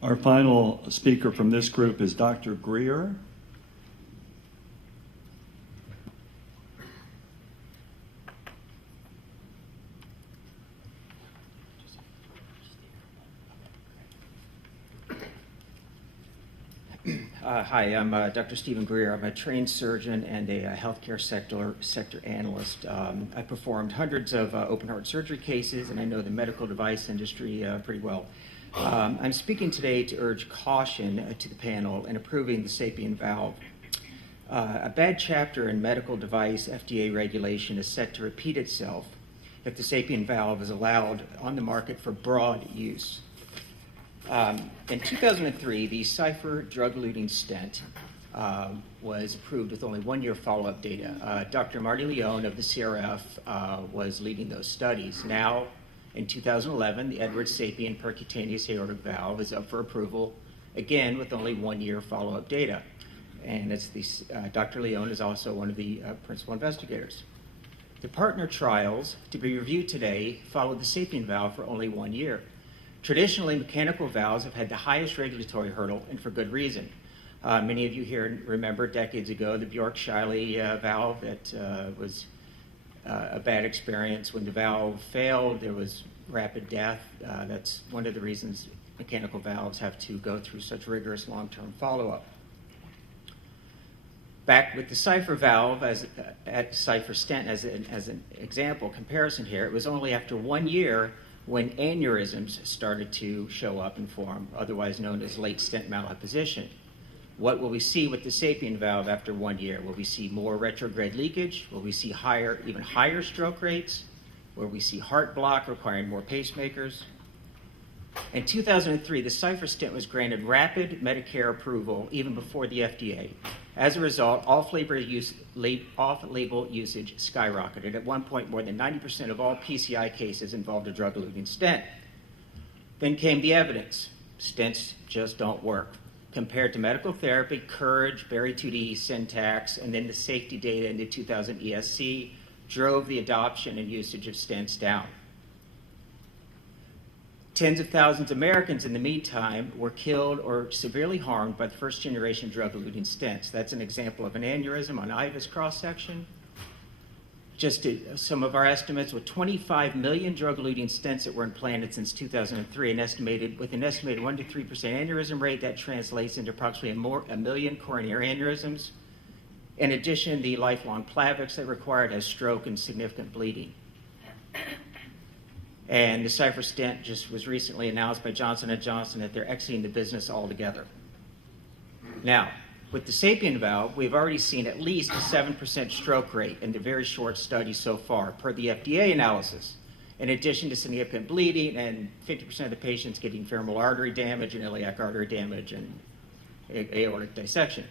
Our final speaker from this group is Dr. Greer. Hi, I'm Dr. Stephen Greer. I'm a trained surgeon and a healthcare sector analyst. I performed hundreds of open heart surgery cases, and I know the medical device industry pretty well. I'm speaking today to urge caution to the panel in approving the Sapien valve. A bad chapter in medical device FDA regulation is set to repeat itself if the Sapien valve is allowed on the market for broad use. In 2003, the Cypher drug-eluting stent was approved with only 1 year follow-up data. Dr. Marty Leone of the CRF was leading those studies. Now, in 2011, the Edwards Sapien percutaneous aortic valve is up for approval, again with only 1 year follow-up data. And it's Dr. Leone is also one of the principal investigators. The partner trials to be reviewed today followed the Sapien valve for only 1 year. Traditionally, mechanical valves have had the highest regulatory hurdle, and for good reason. Many of you here remember decades ago the Bjork-Shiley valve that was a bad experience. When the valve failed, there was rapid death. That's one of the reasons mechanical valves have to go through such rigorous long-term follow-up. Back with the Cypher valve, at Cypher stent as an example, comparison here, it was only after 1 year when aneurysms started to show up and form, otherwise known as late stent malapposition. What will we see with the Sapien valve after 1 year? Will we see more retrograde leakage? Will we see even higher stroke rates? Will we see heart block requiring more pacemakers? In 2003, the Cypher stent was granted rapid Medicare approval even before the FDA. As a result, off-label usage skyrocketed. At one point, more than 90% of all PCI cases involved a drug-eluting stent. Then came the evidence. Stents just don't work. Compared to medical therapy, Courage, Berry 2D, Syntax, and then the safety data in the 2000 ESC drove the adoption and usage of stents down. Tens of thousands of Americans in the meantime were killed or severely harmed by the first generation drug-eluting stents. That's an example of an aneurysm on IVUS cross-section. Just some of our estimates, with 25 million drug-eluting stents that were implanted since 2003, with an estimated 1 to 3% aneurysm rate, that translates into approximately a million coronary aneurysms. In addition, the lifelong Plavix that required has stroke and significant bleeding. And the Cypher stent just was recently announced by Johnson & Johnson that they're exiting the business altogether. Now, with the Sapien valve, we've already seen at least a 7% stroke rate in the very short study so far, per the FDA analysis, in addition to significant bleeding and 50% of the patients getting femoral artery damage and iliac artery damage and aortic dissection.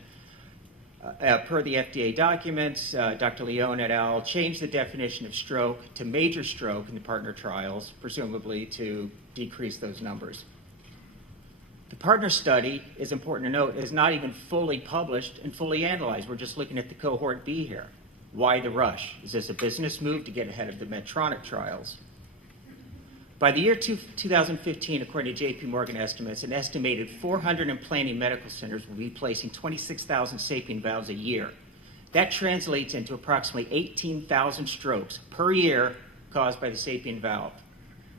Per the FDA documents, Dr. Leone et al. Changed the definition of stroke to major stroke in the partner trials, presumably to decrease those numbers. The partner study, is important to note, is not even fully published and fully analyzed. We're just looking at the cohort B here. Why the rush? Is this a business move to get ahead of the Medtronic trials? By the year 2015, according to JP Morgan estimates, an estimated 400 implanting medical centers will be placing 26,000 Sapien valves a year. That translates into approximately 18,000 strokes per year caused by the Sapien valve.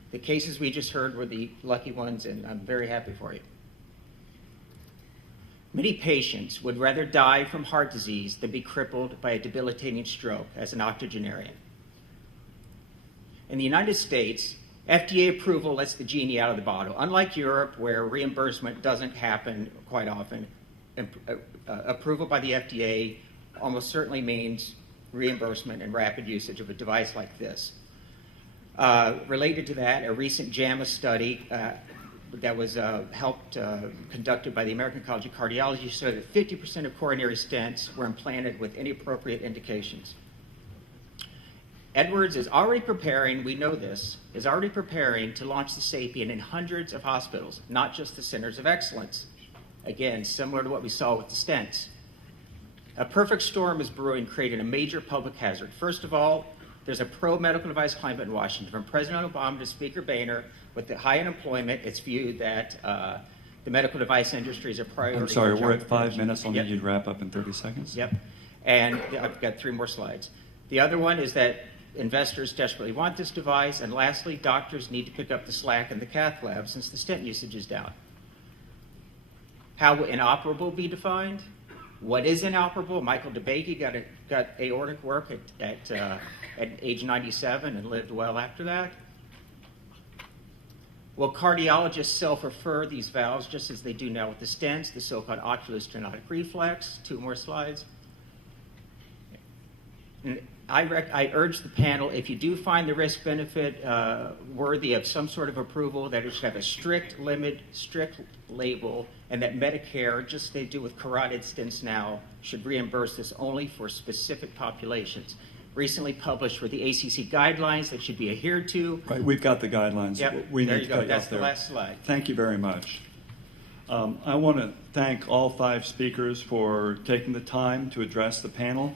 The cases we just heard were the lucky ones, and I'm very happy for you. Many patients would rather die from heart disease than be crippled by a debilitating stroke as an octogenarian. In the United States, FDA approval lets the genie out of the bottle. Unlike Europe, where reimbursement doesn't happen quite often, approval by the FDA almost certainly means reimbursement and rapid usage of a device like this. Related to that, a recent JAMA study that was conducted by the American College of Cardiology showed that 50% of coronary stents were implanted with inappropriate indications. Edwards is already preparing, we know this, is already preparing to launch the Sapien in hundreds of hospitals, not just the centers of excellence. Again, similar to what we saw with the stents. A perfect storm is brewing, creating a major public hazard. First of all, there's a pro-medical device climate in Washington. From President Obama to Speaker Boehner, with the high unemployment, it's viewed that The medical device industry is a priority. I'm sorry, for we're job at 5 creation. minutes. I'll Yep. need you to wrap up in 30 seconds. Yep. And I've got 3 more slides. The other one is that investors desperately want this device. And lastly, doctors need to pick up the slack in the cath lab since the stent usage is down. How will inoperable be defined? What is inoperable? Michael DeBakey got aortic work at age 97 and lived well after that. Will cardiologists self-refer these valves just as they do now with the stents, the so-called ocular stenotic reflex? 2 more slides. And I urge the panel, if you do find the risk-benefit worthy of some sort of approval, that it should have a strict limit, strict label, and that Medicare, just as they do with carotid stents now, should reimburse this only for specific populations. Recently published were the ACC guidelines that should be adhered to. Right, we've got the guidelines. Yep, We there need you to go. cut That's off the there. last slide. Thank you very much. I want to thank all 5 speakers for taking the time to address the panel.